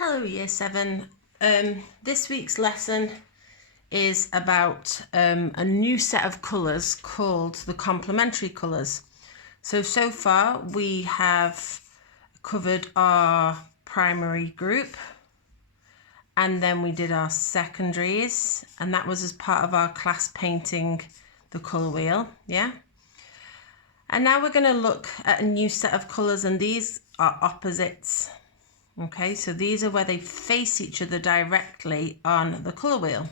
Hello Year 7. This week's lesson is about a new set of colours called the complementary colours. So far we have covered our primary group and then we did our secondaries, and that was as part of our class painting the colour wheel, yeah? And now we're going to look at a new set of colours, and these are opposites. Okay, so these are where they face each other directly on the colour wheel.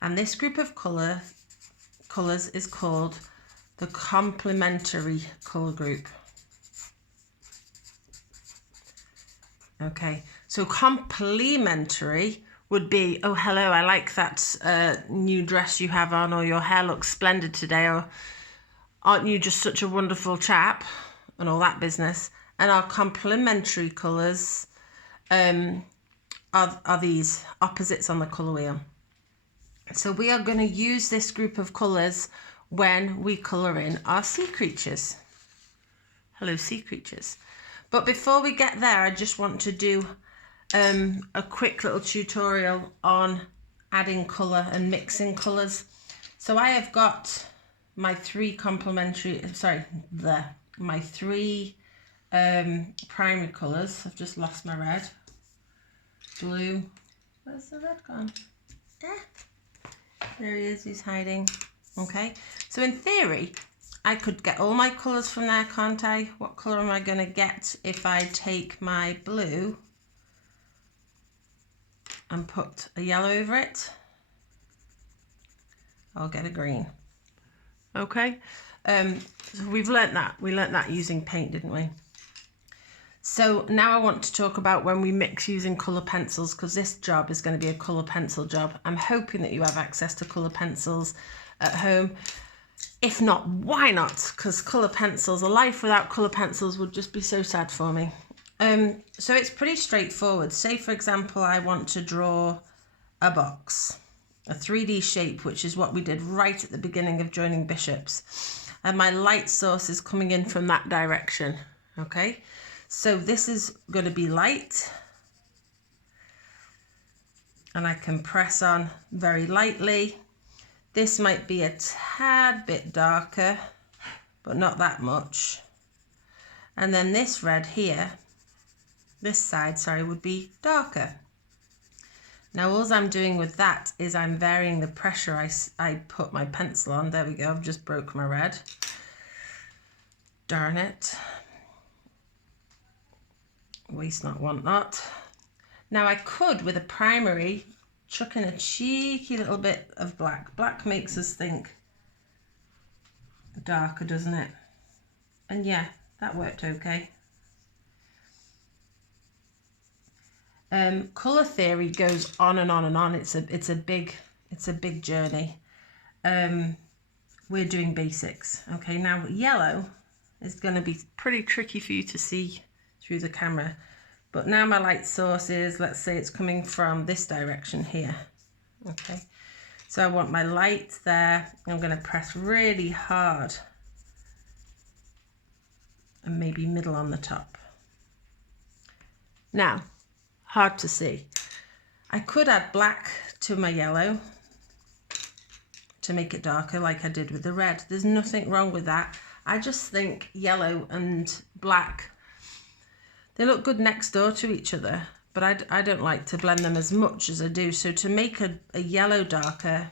And this group of colours is called the complementary colour group. Okay, so complementary would be, oh, hello, I like that new dress you have on, or your hair looks splendid today, or aren't you just such a wonderful chap, and all that business. And our complementary colours are these opposites on the colour wheel. So we are going to use this group of colours when we colour in our sea creatures. Hello, sea creatures. But before we get there, I just want to do a quick little tutorial on adding colour and mixing colours. So I have got my three primary colours. I've just lost my red. Blue. Where's the red gone? There he is, he's hiding. Okay, so in theory, I could get all my colours from there, can't I? What colour am I going to get if I take my blue and put a yellow over it? I'll get a green. Okay, so we've learnt that. We learnt that using paint, didn't we? So now I want to talk about when we mix using colour pencils, because this job is going to be a colour pencil job. I'm hoping that you have access to colour pencils at home. If not, why not? Because colour pencils, a life without colour pencils would just be so sad for me. So it's pretty straightforward. Say, for example, I want to draw a box, a 3D shape, which is what we did right at the beginning of joining bishops. And my light source is coming in from that direction, okay? So this is going to be light, and I can press on very lightly. This might be a tad bit darker, but not that much. And then this red here, this side, sorry, would be darker. Now all I'm doing with that is I'm varying the pressure I put my pencil on. There we go, I've just broke my red. Darn it. Waste not, want not. Now I could, with a primary, chuck in a cheeky little bit of black. Black makes us think darker, doesn't it? And yeah, that worked okay. Colour theory goes on and on and on. It's a big journey. We're doing basics. Okay, now yellow is going to be pretty tricky for you to see through the camera, but now my light source is, let's say it's coming from this direction here. Okay, so I want my light there. I'm going to press really hard and maybe middle on the top. Now, hard to see. I could add black to my yellow to make it darker like I did with the red. There's nothing wrong with that. I just think yellow and black, they look good next door to each other, but I don't like to blend them as much as I do. So to make a yellow darker,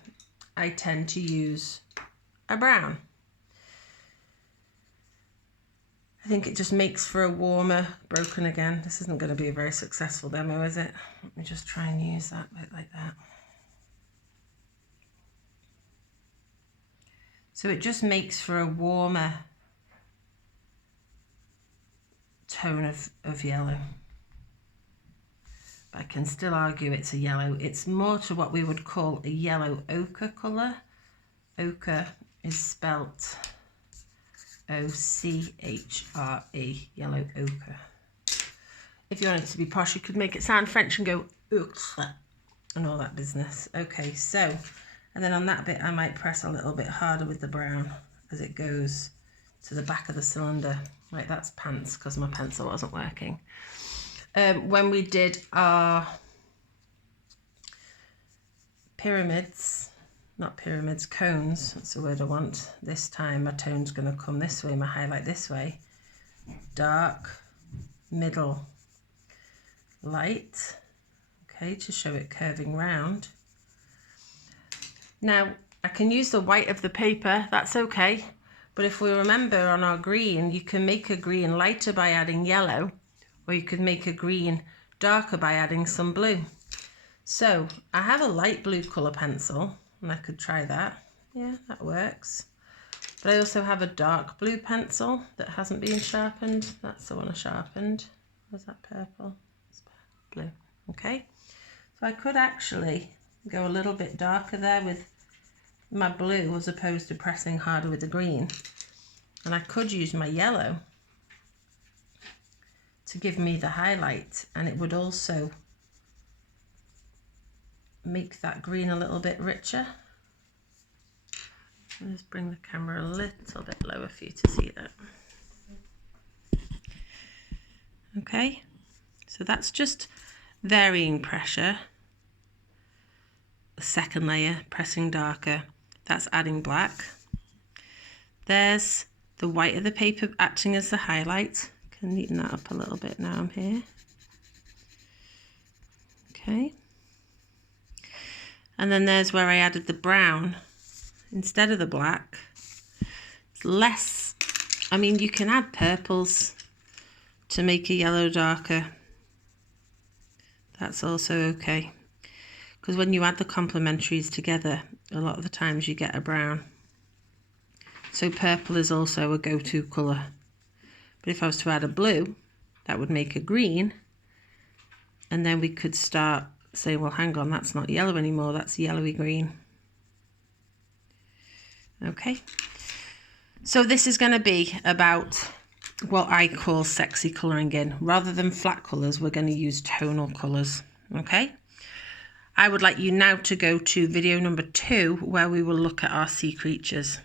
I tend to use a brown. I think it just makes for a warmer, broken again. This isn't going to be a very successful demo, is it? Let me just try and use that bit like that. So it just makes for a warmer tone of yellow. But I can still argue it's a yellow. It's more to what we would call a yellow ochre colour. Ochre is spelt O-C-H-R-E, yellow ochre. If you wanted to be posh, you could make it sound French and go ochre and all that business. Okay, so, and then on that bit I might press a little bit harder with the brown as it goes to the back of the cylinder. Right, that's pants because my pencil wasn't working. when we did our pyramids, not pyramids, cones, that's the word I want. This time my tone's going to come this way, my highlight this way. Dark, middle, light, okay, to show it curving round. Now, I can use the white of the paper, that's okay. But if we remember on our green, you can make a green lighter by adding yellow, or you could make a green darker by adding some blue. So I have a light blue colour pencil, and I could try that. Yeah, that works. But I also have a dark blue pencil that hasn't been sharpened. That's the one I sharpened. Was that purple? It's blue. Okay. So I could actually go a little bit darker there with my blue as opposed to pressing harder with the green. And I could use my yellow to give me the highlight, and it would also make that green a little bit richer. I'll just bring the camera a little bit lower for you to see that. Okay, so that's just varying pressure. The second layer, pressing darker, that's adding black. There's the white of the paper acting as the highlight. Can neaten that up a little bit now I'm here. Okay. And then there's where I added the brown instead of the black. It's less, I mean, you can add purples to make a yellow darker. That's also okay. Because when you add the complementaries together, a lot of the times you get a brown. So purple is also a go-to colour. But if I was to add a blue, that would make a green. And then we could start saying, well, hang on, that's not yellow anymore, that's yellowy green. Okay. So this is going to be about what I call sexy colouring in. Rather than flat colours, we're going to use tonal colours. Okay. I would like you now to go to video number 2, where we will look at our sea creatures.